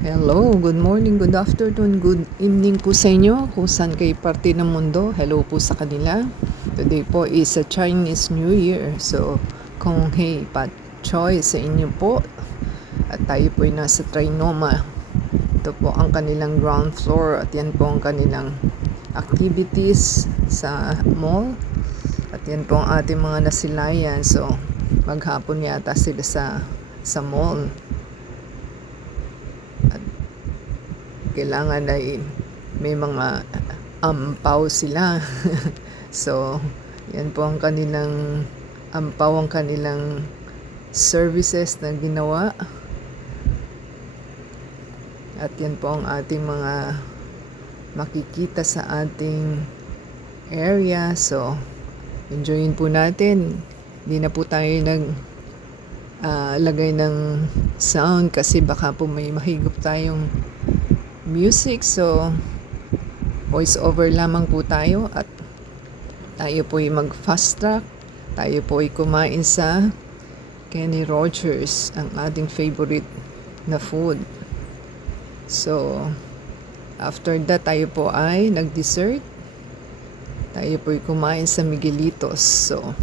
Hello, good morning, good afternoon, good evening po sa inyo kung saan kayo parte ng mundo. Hello po sa kanila. Today po is a Chinese New Year. So, kung hey, Pat Choy sa inyo po. At tayo po ay nasa Trinoma. Ito po ang kanilang ground floor at yan po ang kanilang activities sa mall. At yan po ang ating mga nasilayan. So, maghapon yata sila sa mall. Kailangan ay may mga ampaw sila. So, yan po ang kanilang ampaw, ang kanilang services na ginawa. At yan po ang ating mga makikita sa ating area. So, enjoyin po natin. Hindi na po tayo lagay ng sound kasi baka po may mahigop tayong music. So, voice over lamang po tayo at tayo po ay mag-fast track. Tayo po ay kumain sa Kenny Rogers, ang ating favorite na food. So, after that, tayo po ay nag-dessert. Tayo po ay kumain sa Miguelitos. So,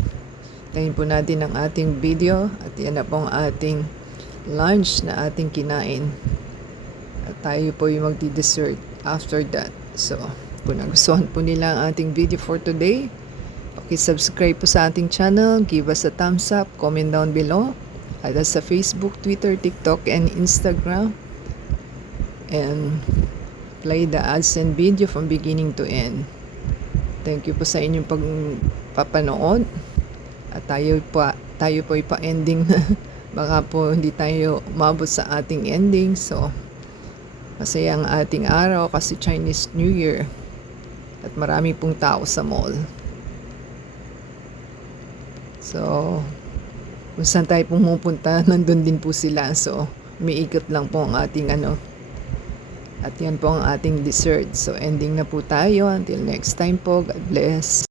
tayin po natin ang ating video at yan na po ang ating lunch na ating kinain. At tayo po yung magdi-dessert after that. So, kung nagustuhan po nila ang ating video for today, subscribe po sa ating channel, give us a thumbs up, comment down below. At sa Facebook, Twitter, TikTok, and Instagram. And play the ads and video from beginning to end. Thank you po sa inyong pagpapanood. At tayo po ay pa-ending na. Baka po hindi tayo umabot sa ating ending. So, masaya ang ating araw kasi Chinese New Year at marami pong tao sa mall. So, kung saan tayo pumupunta, nandun din po sila. So, umiikot lang po ang ating At yan po ang ating dessert. So, ending na po tayo. Until next time po. God bless.